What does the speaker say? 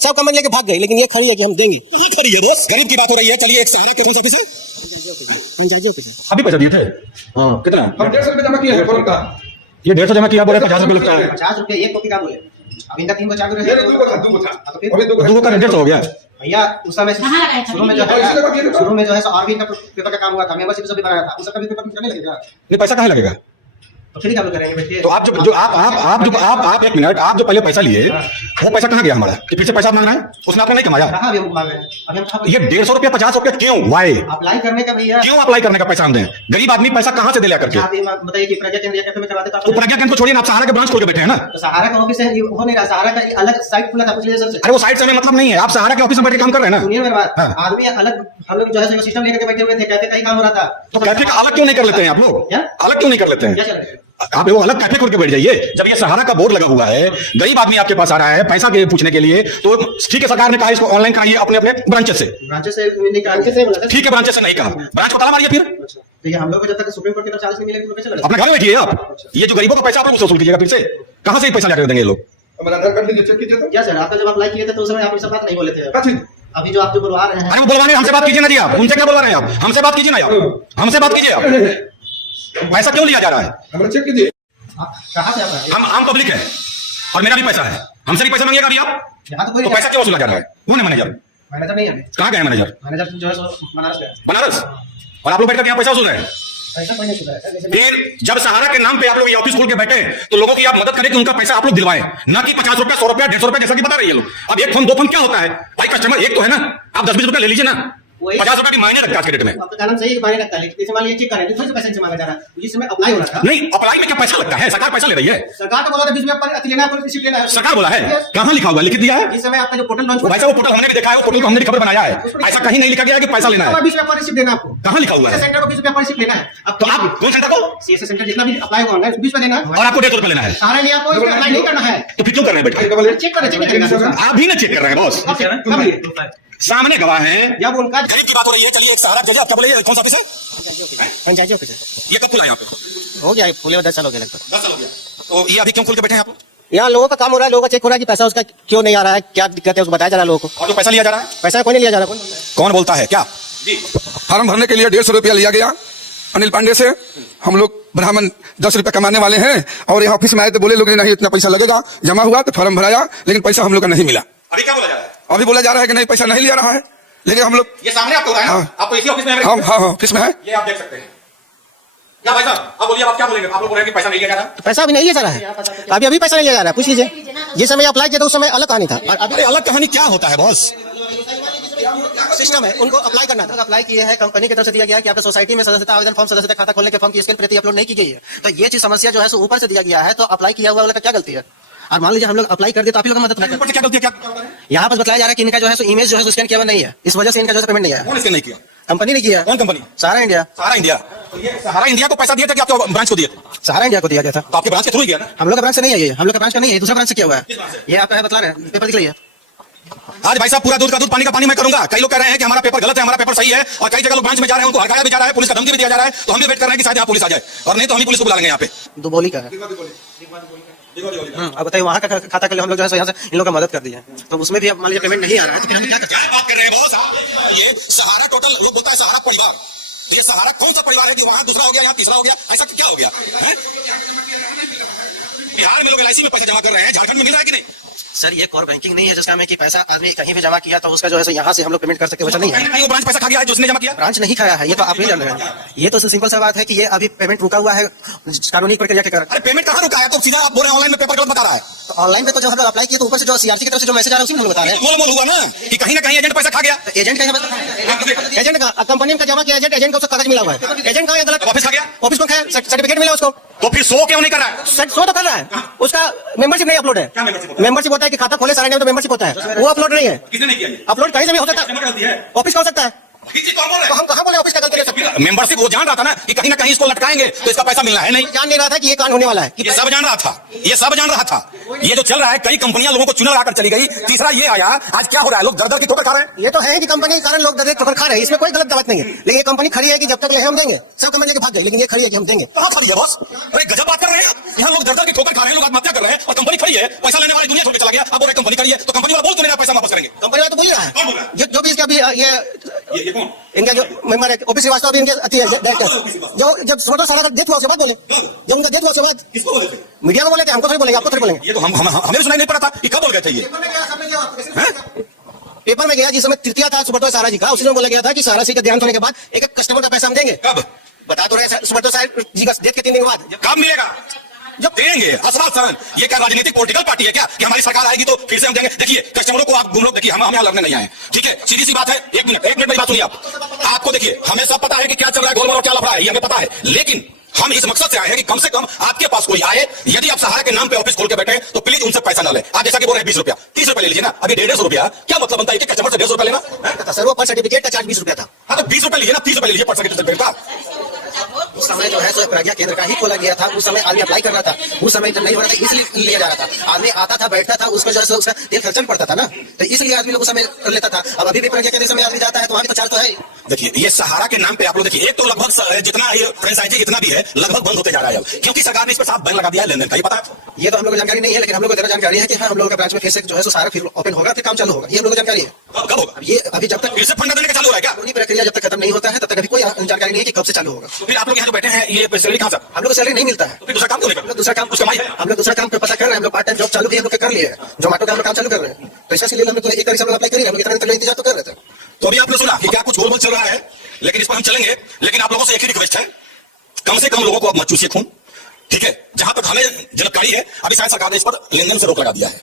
सब कमर लेके भाग गई, लेकिन ये खड़ी है कि हम देंगे। कहाँ खड़ी है बॉस? गरीब की बात हो रही है। चलिए, एक सहारा के कौन सा ऑफिस है? पंचायती ऑफिस है। अभी पैसा दिए थे? हाँ, कितना? हम 150 रुपए जमा किए हैं फॉर्म का। ये 150 जमा किया, बोले 50 रुपए लगता है। 50 रुपए एक कॉपी का बोले। अभी तक 3 बचा के मेरे दो था। अभी दो दो का 150 हो गया। भैया उस समय शुरू में जो है और भी पेपर का काम हुआ था, मेंबरशिप सब भी बनाया था, उस सब का भी पेपर करने लगेगा। नहीं, पैसा कहाँ लगेगा? तो फिर क्या करेंगे बैठिए? तो आप जो आप एक मिनट, आप जो पहले पैसा लिए वो पैसा कहाँ गया हमारा? कि फिर से पैसा मांग रहे हैं? उसने आपने नहीं कमाया। कहाँ अभी हम मांग रहे हैं? अभी हम कहाँ ये 150 रुपया 50 रुपया क्यों? वाई अप्लाई करने का भैया, क्यों अप्लाई करने का पैसा हम दें? गरीब आदमी पैसा कहाँ से दे लिया करके? आप ये बताइए कि प्रज्ञा केंद्र कैफे में करवा देता तो प्रज्ञा केंद्र को छोड़िए ना, आप सहारा के ब्रांच खोल के बैठे हैं ना। तो सहारा का ऑफिस है, हो नहीं रहा। सहारा का अलग साइट खुला था पिछले सर से। अरे वो साइट से हमें मतलब नहीं है, आप सहारा के ऑफिस में बैठ के काम कर रहे हैं ना। सुनिए मेरी बात, हाँ। आदमी अलग हम लोग जो है सिस्टम लेकर बैठे हुए थे, कैफे का ही काम हो रहा था। तो कैफे का अलग क्यों नहीं कर लेते हैं आप लोग? क्या? अलग क्यों नहीं कर लेते क्या हैं? चल रहा है? आप वो अलग कैफे खोल के बैठ जाइए। जब ये सहारा का बोर्ड लगा हुआ है, गरीब आदमी आपके पास आ रहा है पैसा के पूछने के लिए, तो ठीक है, सरकार ने कहा इसको ऑनलाइन कराइए अपने अपने ब्रांचेस से। ब्रांचेस से ब्रांचेस से बोला था। ठीक है, ब्रांचेस से नहीं कहा, ब्रांच को ताला मारिए फिर। तो ये हम लोग को जब तक सुप्रीम कोर्ट की तरफ से नहीं मिलेगी तो कैसे चलेगा? अपने घर में बैठिए आप। ये जो गरीबों का पैसा आप लोग वसूल कीजिएगा फिर से। कहां से ये पैसा लेकर देंगे ये लोग? हमारा आधार कार्ड लीजिए, चेक कीजिए तो। क्या सर, आपका जब अप्लाई किए थे तो उस समय आप ये सब बात नहीं बोले थे। अच्छा, अभी जो आप जो बुलवा रहे हैं, अरे वो बुलवाने हमसे बात कीजिए ना जी, आप उनसे क्या बुलवा रहे हैं? आप हमसे बात कीजिए ना, आप हमसे बात कीजिए। आप पैसा क्यों लिया जा रहा है? हमारा चेक कीजिए। कहाँ से आप? हम आम पब्लिक है और मेरा भी पैसा है, हमसे भी पैसा मांगिएगा अभी आप। यहाँ तो कोई तो पैसा क्यों वसूला जा रहा है? कौन है मैनेजर? मैनेजर नहीं है। कहाँ गया मैनेजर? मैनेजर जो है सो बनारस गया। बनारस। और आप लोग बैठकर यहाँ पैसा वसूल रहे हैं। ऐसा कोई नहीं सुधा है सर। फिर जब सहारा के नाम पे आप लोग ये ऑफिस खोल के बैठे तो लोगों की आप मदद करें कि उनका पैसा आप लोग दिलवाएं, ना कि 50 रुपया 100 रुपया 150 रुपया जैसा कि बता रही है लोग। अब एक फॉर्म 2 फॉर्म क्या होता है भाई? कस्टमर एक तो है ना, आप 10-20 रुपया ले लीजिए ना। 50 रुपया भी मायने रखता है आज के डेट में। आपका कारण सही मायने लगता है, लेकिन जैसे मान लीजिए चेक करें तो थोड़ी पैसे से मांगा जा रहा है, जिस समय अप्लाई होना था। नहीं, अप्लाई में क्या पैसा लगता है? सरकार पैसा ले रही है। सरकार तो बोला था बीच में आपको लेना है, रिसीप्ट लेना है। सरकार बोला है, कहाँ लिखा हुआ? लिख दिया है। जिस समय आपका जो पोर्टल लॉन्च, वैसा वो पोर्टल हमने भी देखा है, वो पोर्टल को हमने भी खबर बनाया है। ऐसा कहीं नहीं लिखा गया है कि पैसा लेना है। बीच में आपको रिसीप्ट देना है। आपको कहाँ लिखा हुआ है? सेंटर को बीच में आपको रिसीप्ट लेना है। अब तो आप कौन सेंटर को? सीएसए सेंटर जितना भी अप्लाई होगा ऑनलाइन बीच में देना है, और आपको 150 रुपया लेना है। सारा नहीं आपको इसमें अप्लाई नहीं करना है। तो फिर क्यों कर रहे हैं बैठ? चेक करें। आप भी ना चेक कर रहे हैं बॉस। सामने गवाह हैं। जब उनका गरीब की बात हो रही है। चलिए, एक सहारा दीजिए। आप क्या बोले? कौन सा ऑफिस है? पंचायती ऑफिस है। ये कब खुला यहाँ पे? हो गया खुले 10 साल हो गया लगभग। 10 साल हो गया। तो ये अभी क्यों खोल के बैठे हैं आप? यहाँ लोगों का काम हो रहा है, लोगों का चेक हो रहा है कि पैसा उसका क्यों नहीं आ रहा है, क्या दिक्कत है उसको बताया जा रहा है लोगों को। और जो पैसा लिया जा रहा है, पैसा कोई नहीं लिया जा रहा। कौन बोलता है क्या? जी, फॉर्म भरने के लिए 150 रुपया लिया गया अनिल पांडे से। हम लोग ब्राह्मण 10 रुपया कमाने वाले हैं और यहाँ ऑफिस में आए तो बोले लोग नहीं इतना पैसा लगेगा। जमा हुआ तो फॉर्म भराया, लेकिन पैसा हम लोग का नहीं मिला। अभी क्या बोला जा रहा है? अभी बोला जा रहा है कि नहीं पैसा नहीं लिया रहा है, लेकिन हम लोग ये सामने आपको हो रहा है ना? हाँ। आपको इसी ऑफिस में है? हाँ ऑफिस में है। ये आप देख सकते हैं। क्या भाई साहब, आप बोलिए, आप क्या बोलेंगे? आप लोग बोल रहे हैं कि पैसा नहीं लिया जा रहा है। पैसा अभी नहीं लिया जा रहा है, अभी पैसा नहीं लिया जा रहा है। पूछ लीजिए, जिस समय अप्लाई किया था उस समय अलग कहानी था, और अभी अलग कहानी क्या होता है बॉस? सिस्टम है, उनको अप्लाई करना था। अप्लाई किए हैं, कंपनी की तरफ से दिया गया है कि आपके सोसाइटी में सदस्यता आवेदन फॉर्म, सदस्यता खाता खोलने के फॉर्म की स्कैन प्रति अपलोड नहीं की गई है। तो ये चीज समस्या जो है सो ऊपर से दिया गया है, तो अप्लाई किया हुआ वाला का क्या गलती है? और मान लीजिए हम लोग अप्लाई कर दे तो आप लोग मदद क्या गलती है? क्या यहाँ पर बताया जा रहा है कि इनका जो है सो इमेज जो है स्कैन किया हुआ नहीं है, इस वजह से इनका जो है पेमेंट नहीं आया। कौन इसके नहीं किया? कंपनी ने किया। कौन कंपनी? सहारा इंडिया। सहारा इंडिया। तो ये सहारा इंडिया को पैसा दिया था कि आपके ब्रांच को दिया था? सहारा इंडिया को दिया गया था। तो आपके ब्रांच के थ्रू ही गया ना? हम लोग का ब्रांच से नहीं है, ये हम लोग का ब्रांच का नहीं है, दूसरा ब्रांच से किया हुआ है। ये आपका है, बता रहे हैं, पेपर दिख रही है। आज भाई साहब पूरा दूध का दूध पानी का पानी मैं करूंगा। कई लोग कह रहे हैं कि हमारा पेपर गलत है, हमारा पेपर सही है, और कई जगह लोग ब्रांच में जा रहे हैं, उनको हटाया भी जा रहा है, पुलिस का धमकी भी दिया जा रहा है। तो हम भी वेट कर रहे हैं कि शायद यहाँ पुलिस आ जाए, और नहीं तो हम ही पुलिस को बुला लेंगे यहाँ पे। दो बोली का है। अब बताइए, वहाँ का खाता के लिए हम लोग जो है यहाँ से इन लोग का मदद कर दिया, तो उसमें भी अब मान लीजिए पेमेंट नहीं आ रहा है, तो फिर हम क्या क्या बात कर रहे हैं बॉस? ये सहारा टोटल लोग बोलता है सहारा परिवार, तो ये सहारा कौन सा परिवार है कि वहां दूसरा हो गया, यहाँ तीसरा हो गया? ऐसा क्या हो गया है? बिहार में लोग LIC में पैसा जमा कर रहे हैं, झारखंड में मिल रहा है कि नहीं? सर ये कोर बैंकिंग नहीं है जिसका में कि पैसा आदमी कहीं भी जमा किया तो उसका जो है यहाँ से हम लोग पेमेंट कर सकते, वैसा नहीं है। कहीं वो ब्रांच पैसा खा गया है जो उसने जमा किया? ब्रांच नहीं खाया है, ये तो आप नहीं जान रहे हैं। ये तो सिंपल सा बात है कि ये अभी पेमेंट रुका हुआ है कानूनी प्रक्रिया के कारण। अरे पेमेंट कहाँ रुका है? तो सीधा आप बोल रहे हैं ऑनलाइन में पेपर गलत बता रहा है। तो ऑनलाइन पे तो जब हम लोग अप्लाई किए तो ऊपर से जो CRC की तरफ से जो मैसेज आ रहा है उसी में हम बता रहे हैं। मोल हुआ ना कि कहीं ना कहीं एजेंट पैसा खा गया। एजेंट का एजेंट का कंपनी का जमा किया एजेंट का उसका कागज मिला हुआ है। एजेंट का गलत ऑफिस खा गया, ऑफिस को खाया, सर्टिफिकेट मिला उसको, तो फिर 100 क्यों नहीं कर रहा है? 100 तो कर रहा है, उसका मेंबरशिप नहीं अपलोड है। मेंबरशिप होता है कि खाता खोले सारा तो मेंबरशिप होता है, वो अपलोड नहीं है। किसने नहीं किया? अपलोड कहीं से भी हो सकता है, ऑफिस का हो सकता है। तो हम कहाँ बोले ऑफिस का गलती है? मेंबरशिप वो जान रहा था ना कि कहीं ना कहीं इसको लटकाएंगे तो इसका पैसा मिलना है। नहीं जान नहीं रहा था कि ये कांड होने वाला है। ये सब जान रहा था, ये सब जान रहा था। ये जो चल रहा है, कई कंपनियां लोगों को चुनर आकर चली गई, तीसरा ये आया, आज क्या हो रहा है? लोग दर-दर की ठोकर खा रहे हैं। ये तो है कि कंपनी के कारण लोग दर-दर ठोकर खा रहे हैं, इसमें कोई गलत बात नहीं है। लेकिन ये कंपनी खड़ी है कि जब तक ले हम देंगे, सब कंपनी लेके भाग गई, लेकिन ये खड़ी है कि हम देंगे। कहाँ खड़ी है बॉस? अरे गजब बात कर रहे हैं। यहाँ लोग दर-दर की ठोकर खा रहे हैं, लोग आत्महत्या कर रहे हैं, और कंपनी खड़ी है, पैसा लेने वाली दुनिया छोड़ के चला गया। अब वो कंपनी खड़ी है तो कंपनी वाला बोल तो नहीं रहा पैसा वापस करेंगे? कंपनी वाला तो बोल ही रहा कौन बोल रहा है जो भी इसका भी ये कौन? इनका जो मेंबर है ओपी श्रीवास्तव अभी इनके डायरेक्टर जो जब सुब्रतो सारा का डेथ हुआ उसके बाद बोले जब उनका डेथ हुआ उसके बाद किसको बोले थे? मीडिया में बोले थे हमको थोड़ी बोलेंगे आपको थोड़ी बोलेंगे ये तो हमें भी सुनाई नहीं पड़ा था कि कब बोल गए थे ये। पेपर में गया जिस समय तृतीया था सुब्रतो सारा जी का उसी में बोला गया था कि सारा सी का ध्यान होने के बाद एक एक कस्टमर का पैसा हम देंगे। कब? बता तो रहे सुब्रतो सारा जी का डेथ के 3 दिन के बाद कब मिलेगा? जब देंगे असवाल सरन। ये क्या राजनीतिक पॉलिटिकल पार्टी है क्या कि हमारी सरकार आएगी तो फिर से हम देंगे? देखिए कस्टमरों को आप घूम लो, देखिए हम यहाँ लड़ने नहीं आए, ठीक है, सीधी सी बात है। एक मिनट मेरी बात सुनिए आप। आपको देखिए हमें सब पता है कि क्या चल रहा है, गोलमाल और क्या लफड़ा है, ये हमें पता है, लेकिन हम इस मकसद से आए हैं कि कम से कम आपके पास कोई आए, यदि आप सहारा के नाम पे ऑफिस खोल के बैठे तो प्लीज उनसे पैसा ना ले। आप जैसा कि बोल रहे हैं 20 रुपया 30 रुपया ले लीजिए ना, अभी 150 रुपया क्या मतलब बनता है कि कस्टमर से 150 रुपया लेना? सर वो पर सर्टिफिकेट का चार्ज 20 रुपया था। हाँ तो 20 रुपया लीजिए ना, 30 रुपया लीजिए पर सर्टिफिकेट का। उस समय जो है सो प्रज्ञा केंद्र का ही खोला गया था, उस समय आदमी अप्लाई कर रहा था, उस समय जब नहीं हो रहा था इसलिए लिया जा रहा था। आदमी आता था बैठता था उसका जो है उसका तेल खर्चा भी पड़ता था ना, तो इसलिए आदमी लोग उस समय लेता था। अब अभी भी प्रज्ञा केंद्र समय आदमी जाता है तो वहां भी तो चार्ज तो है। देखिए ये सहारा के नाम पे आप लोग देखिए, एक तो लगभग जितना ये फ्रेंचाइजी जितना भी है लगभग बंद होते जा रहा है अब, क्योंकि सरकार ने इस पर साफ बैन लगा दिया है लेन देन का, ये पता है? ये तो हम लोग को जानकारी नहीं है, लेकिन हम लोग को ज्यादा जानकारी है कि हाँ हम लोगों का ब्रांच में फिर से जो है सो सारा फिर ओपन होगा, फिर काम चालू होगा, ये हम लोग को जानकारी है। कब होगा? ये अभी जब तक फिर से फंड देने का चालू हो रहा है क्या? पूरी प्रक्रिया जब तक खत्म नहीं होता है तब तक अभी कोई जानकारी नहीं है कि कब से चालू होगा। तो फिर आप लोग यहाँ जो बैठे हैं ये सैलरी कहाँ से? हम लोग को सैलरी नहीं मिलता है, तो फिर दूसरा काम क्यों नहीं हम लोग करते? दूसरा काम उसका कमाई है। हम लोग दूसरा काम पे पता कर रहे हैं, हम लोग पार्ट टाइम जॉब चालू भी हम लोग कर लिए हैं, जोमेटो का हम लोग काम चालू कर रहे हैं, तो इसलिए हम लोग तो एक तारीख से हम लोग अप्लाई कर रहे हैं, हम लोग इतना दिन तक इंतजार तो कर रहे थे। तो अभी आपने सुना कि क्या कुछ गोलमाल चल रहा है, लेकिन इस पर हम चलेंगे। लेकिन आप लोगों से एक ही रिक्वेस्ट है, कम से कम लोगों को अब मत चूसिए खून, ठीक है? जहां तक हमें जानकारी है अभी शायद सरकार ने इस पर लेन देन से रोक लगा दिया है।